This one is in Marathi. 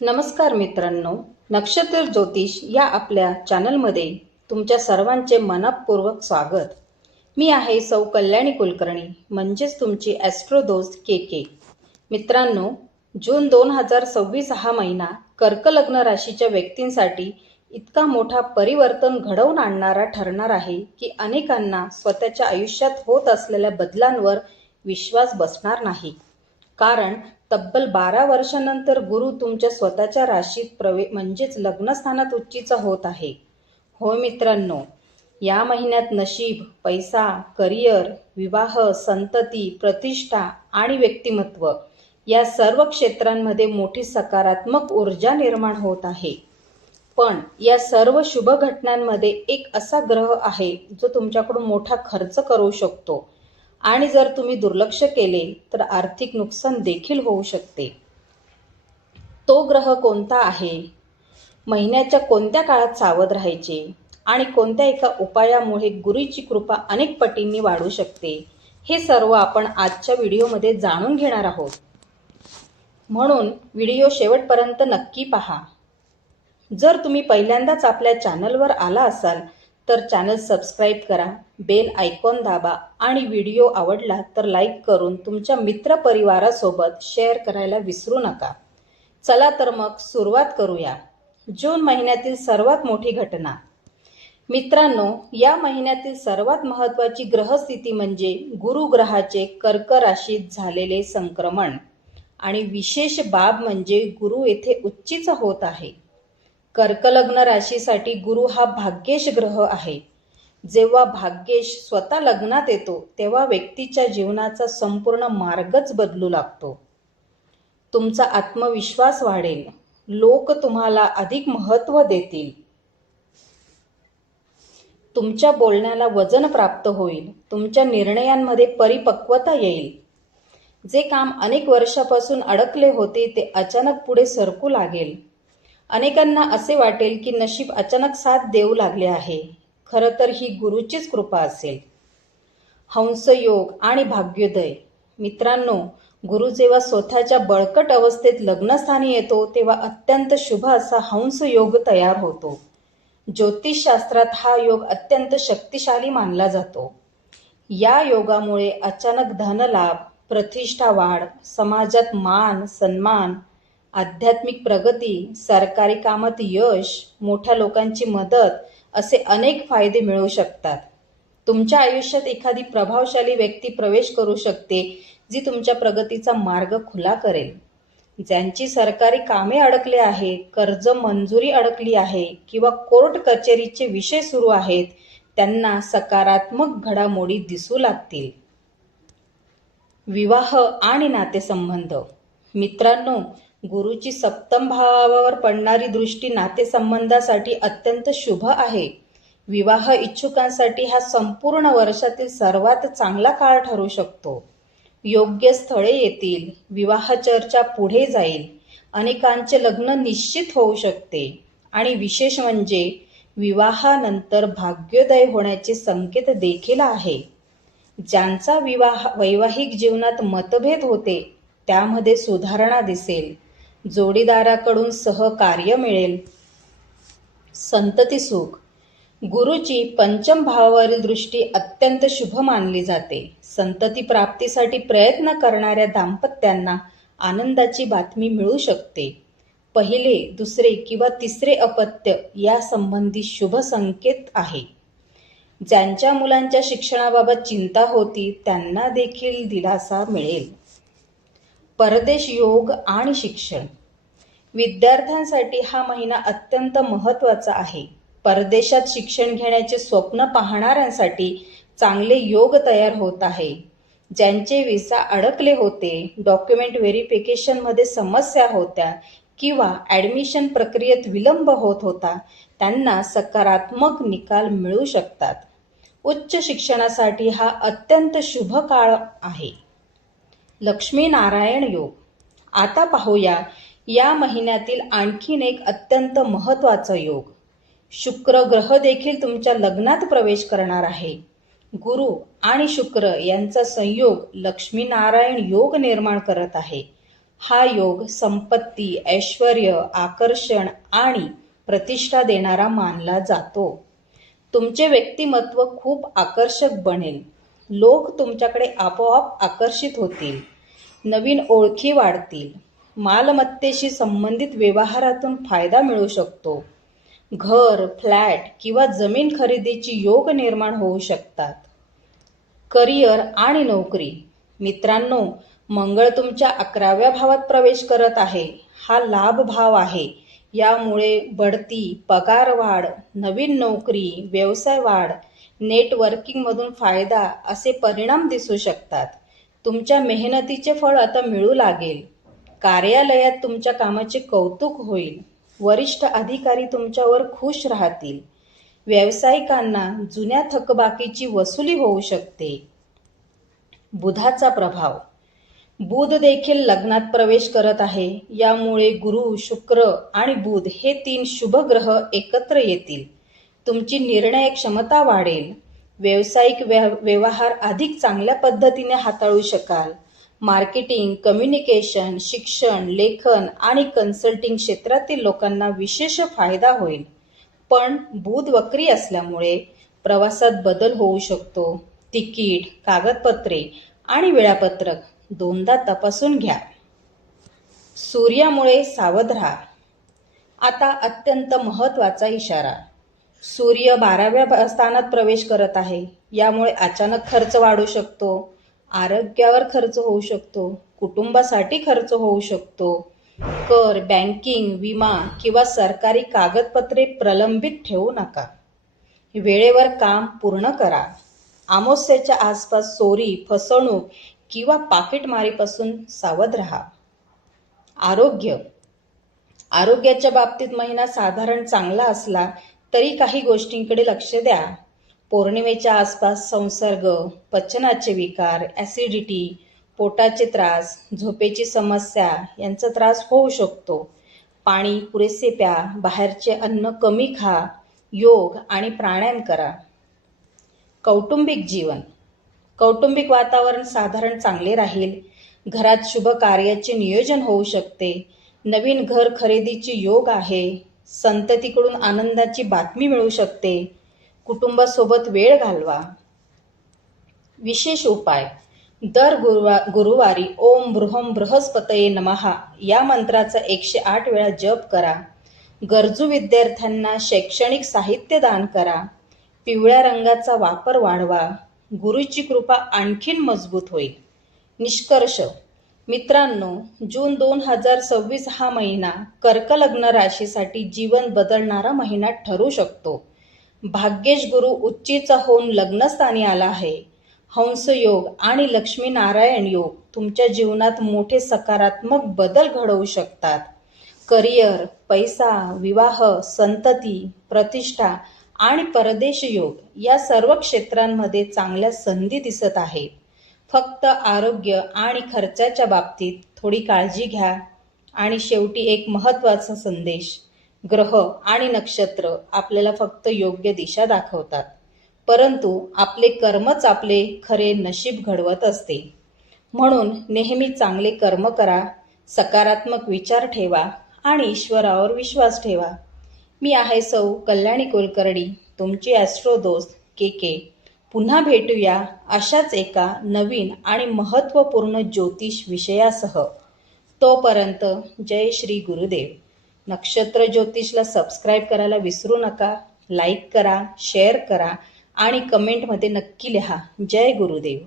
नमस्कार मित्रांनो, नक्षत्र ज्योतिष या आपल्या चॅनलमध्ये तुमच्या सर्वांचे मनपूर्वक स्वागत. मी आहे सौ कल्याणी कुलकर्णी, म्हणजेच तुमची ॲस्ट्रो दोस्त के. मित्रांनो, जून 2026 हा महिना कर्क लग्न राशीच्या व्यक्तींसाठी इतका मोठा परिवर्तन घडवून आणणारा ठरणार आहे की अनेकांना स्वतःच्या आयुष्यात होत असलेल्या बदलांवर विश्वास बसणार नाही. कारण तब्बल 12 वर्षांनंतर गुरु तुमच्या स्वतःच्या राशीत म्हणजेच लग्नस्थानात उच्चीचा होत आहे. होय मित्रांनो, या महिन्यात नशीब, पैसा, करिअर, विवाह, संतती, प्रतिष्ठा आणि व्यक्तिमत्व या सर्व क्षेत्रांमध्ये मोठी सकारात्मक ऊर्जा निर्माण होत आहे. पण या सर्व शुभ घटनांमध्ये एक असा ग्रह आहे जो तुमच्याकडून मोठा खर्च करू शकतो आणि जर तुम्ही दुर्लक्ष केले तर आर्थिक नुकसान देखील होऊ शकते. तो ग्रह कोणता आहे, महिन्याच्या कोणत्या काळात सावध राहायचे आणि कोणत्या एका उपायामुळे गुरूची कृपा अनेक पटींनी वाढू शकते, हे सर्व आपण आजच्या व्हिडिओमध्ये जाणून घेणार आहोत. म्हणून व्हिडिओ शेवटपर्यंत नक्की पहा. जर तुम्ही पहिल्यांदाच आपल्या चॅनलवर आला असाल तर चॅनल सबस्क्राईब करा, बेल आयकॉन दाबा आणि व्हिडिओ आवडला तर लाईक करून तुमच्या मित्रपरिवारासोबत शेअर करायला विसरू नका. चला तर मग सुरुवात करूया. जून महिन्यातील सर्वात मोठी घटना. मित्रांनो, या महिन्यातील सर्वात महत्त्वाची ग्रहस्थिती म्हणजे गुरु ग्रहाचे कर्क राशीत झालेले संक्रमण आणि विशेष बाब म्हणजे गुरु येथे उच्चीचा होत आहे. कर्क लग्न राशीसाठी गुरु हा भाग्येश ग्रह आहे. जेव्हा भाग्येश स्वतः लग्नात येतो तेव्हा व्यक्तीच्या जीवनाचा संपूर्ण मार्गच बदलू लागतो. तुमचा आत्मविश्वास वाढेल, लोक तुम्हाला अधिक महत्त्व देतील, तुमच्या बोलण्याला वजन प्राप्त होईल, तुमच्या निर्णयांमध्ये परिपक्वता येईल. जे काम अनेक वर्षापासून अडकले होते ते अचानक पुढे सरकू लागेल. अनेकांना असे वाटेल की नशीब अचानक साथ देऊ लागले आहे. खरं तर ही गुरुचीच कृपा असेल. हंसयोग आणि भाग्योदय. मित्रांनो, गुरु जेव्हा स्वतःच्या बळकट अवस्थेत लग्नस्थानी येतो तेव्हा अत्यंत शुभ असा हंसयोग तयार होतो. ज्योतिषशास्त्रात हा योग अत्यंत शक्तिशाली मानला जातो. या योगामुळे अचानक धनलाभ, प्रतिष्ठा वाढ, समाजात मान सन्मान, आध्यात्मिक प्रगती, सरकारी कामात यश, मोठ्या लोकांची मदत असे अनेक फायदे मिळू शकतात. तुमच्या आयुष्यात एखादी प्रभावशाली व्यक्ती प्रवेश करू शकते जी तुमच्या प्रगतीचा मार्ग खुला करेल. ज्यांची सरकारी कामे अडकले आहे, कर्ज मंजुरी अडकली आहे किंवा कोर्ट कचेरीचे विषय सुरू आहेत, त्यांना सकारात्मक घडामोडी दिसू लागतील. विवाह आणि नातेसंबंध. मित्रांनो, गुरुची सप्तम भावावर पडणारी दृष्टी नातेसंबंधासाठी अत्यंत शुभ आहे. विवाह इच्छुकांसाठी हा संपूर्ण वर्षातील सर्वात चांगला काळ ठरू शकतो. योग्य स्थळे येतील, विवाह चर्चा पुढे जाईल, अनेकांचे लग्न निश्चित होऊ शकते आणि विशेष म्हणजे विवाहानंतर भाग्योदय होण्याचे संकेत देखील आहे. ज्यांचा वैवाहिक जीवनात मतभेद होते त्यामध्ये सुधारणा दिसेल, जोडीदाराकडून सहकार्य मिळेल. संतती सुख. गुरुची पंचम भावावरील दृष्टी अत्यंत शुभ मानली जाते. संतती प्राप्तीसाठी प्रयत्न करणाऱ्या दाम्पत्यांना आनंदाची बातमी मिळू शकते. पहिले, दुसरे किंवा तिसरे अपत्य या संबंधी शुभ संकेत आहे. ज्यांच्या मुलांच्या शिक्षणाबाबत चिंता होती त्यांना देखील दिलासा मिळेल. परदेश योग आणि शिक्षण. विद्यार्थ्यांसाठी हा महिना अत्यंत महत्त्वाचा आहे. परदेशात शिक्षण घेण्याचे स्वप्न पाहणाऱ्यांसाठी चांगले योग तयार होत आहे. ज्यांचे व्हिसा अडकले होते, डॉक्युमेंट व्हेरिफिकेशनमध्ये समस्या होत्या किंवा ॲडमिशन प्रक्रियेत विलंब होत होता, त्यांना सकारात्मक निकाल मिळू शकतात. उच्च शिक्षणासाठी हा अत्यंत शुभ काळ आहे. लक्ष्मी नारायण योग. आता पाहूया या महिन्यातील आणखीन एक अत्यंत महत्त्वाचा योग. शुक्र ग्रह देखील तुमच्या लग्नात प्रवेश करणार आहे. गुरु आणि शुक्र यांचा संयोग लक्ष्मी नारायण योग निर्माण करत आहे. हा योग संपत्ती, ऐश्वर्य, आकर्षण आणि प्रतिष्ठा देणारा मानला जातो. तुमचे व्यक्तिमत्व खूप आकर्षक बनेल. लोक तुमच्याकडे आपोआप आकर्षित होतील. नवीन ओळखी वाढतील. मालमत्तेशी संबंधित व्यवहारातून फायदा मिळू शकतो. घर, फ्लॅट किंवा जमीन खरेदीची योग निर्माण होऊ शकतात. करिअर आणि नोकरी. मित्रांनो, मंगळ तुमच्या 11व्या भावात प्रवेश करत आहे. हा लाभ भाव आहे. यामुळे बढती, पगार वाढ, नवीन नोकरी, व्यवसाय वाढ, नेटवर्किंगमधून फायदा असे परिणाम दिसू शकतात. तुमच्या मेहनतीचे फळ आता मिळू लागेल. कार्यालयात तुमच्या कामाचे कौतुक होईल. वरिष्ठ अधिकारी तुमच्यावर खुश राहतील. व्यावसायिकांना जुन्या थकबाकीची वसुली होऊ शकते. बुधाचा प्रभाव. बुध देखील लग्नात प्रवेश करत आहे. यामुळे गुरु, शुक्र आणि बुध हे 3 शुभ ग्रह एकत्र येतील. तुमची निर्णय क्षमता वाढेल. व्यावसायिक व्यवहार अधिक चांगल्या पद्धतीने हाताळू शकाल. मार्केटिंग, कम्युनिकेशन, शिक्षण, लेखन आणि कन्सल्टिंग क्षेत्रातील लोकांना विशेष फायदा होईल. पण बुध वक्री असल्यामुळे प्रवासात बदल होऊ शकतो. तिकीट, कागदपत्रे आणि वेळापत्रक दोनदा तपासून घ्या. सूर्यामुळे सावध राहा. आता अत्यंत महत्त्वाचा इशारा. सूर्य 12व्या स्थानात प्रवेश करत आहे. यामुळे अचानक खर्च वाढू शकतो. आरोग्यावर खर्च होऊ शकतो. कुटुंबासाठी खर्च होऊ शकतो. कर, बँकिंग, विमा किंवा सरकारी कागदपत्रे प्रलंबित ठेवू नका. वेळेवर काम पूर्ण करा. अमावास्येच्या आसपास चोरी, फसवणूक किंवा पाकिटमारीपासून सावध राहा. आरोग्य. आरोग्याच्या बाबतीत महिना साधारण चांगला असला तरी काही गोष्टींकडे लक्ष द्या. पौर्णिमेच्या आसपास संसर्ग, पचनाचे विकार, ॲसिडिटी, पोटाचे त्रास, झोपेची समस्या यांचा त्रास होऊ शकतो. पाणी पुरेसे प्या. बाहेरचे अन्न कमी खा. योग आणि प्राणायाम करा. कौटुंबिक जीवन. कौटुंबिक वातावरण साधारण चांगले राहील. घरात शुभ कार्याचे नियोजन होऊ शकते. नवीन घर खरेदीची योग आहे. संततीकडून आनंदाची बातमी मिळू शकते. कुटुंबासोबत वेळ घालवा. विशेष उपाय. दर गुरुवारी ओम बृहं बृहस्पतये नमः या मंत्राचा 108 वेळा जप करा. गरजू विद्यार्थ्यांना शैक्षणिक साहित्य दान करा. पिवळ्या रंगाचा वापर वाढवा. गुरुची कृपा आणखीन मजबूत होईल. निष्कर्ष. मित्रांनो, जून 2026 हा महिना कर्क लग्न राशीसाठी जीवन बदलणारा महिना ठरू शकतो. भाग्येश गुरु उच्चीचा होऊन लग्नस्थानी आला आहे. हंस योग आणि लक्ष्मीनारायण योग तुमच्या जीवनात मोठे सकारात्मक बदल घडवू शकतात. करिअर, पैसा, विवाह, संतती, प्रतिष्ठा आणि परदेश योग या सर्व क्षेत्रांमध्ये चांगल्या संधी दिसत आहेत. फक्त आरोग्य आणि खर्चाच्या बाबतीत थोडी काळजी घ्या. आणि शेवटी एक महत्त्वाचा संदेश. ग्रह आणि नक्षत्र आपल्याला फक्त योग्य दिशा दाखवतात, परंतु आपले कर्मच आपले खरे नशीब घडवत असते. म्हणून नेहमी चांगले कर्म करा, सकारात्मक विचार ठेवा आणि ईश्वरावर विश्वास ठेवा. मी आहे सौ कल्याणी कुलकर्णी, तुमची ॲस्ट्रो दोस्त के. पुन्हा भेटूया अशाच एका नवीन आणि महत्त्वपूर्ण ज्योतिष विषयासह. तोपर्यंत जय श्री गुरुदेव. नक्षत्र ज्योतिषला सबस्क्राईब करायला विसरू नका. लाईक करा, शेअर करा आणि कमेंटमध्ये नक्की लिहा. जय गुरुदेव.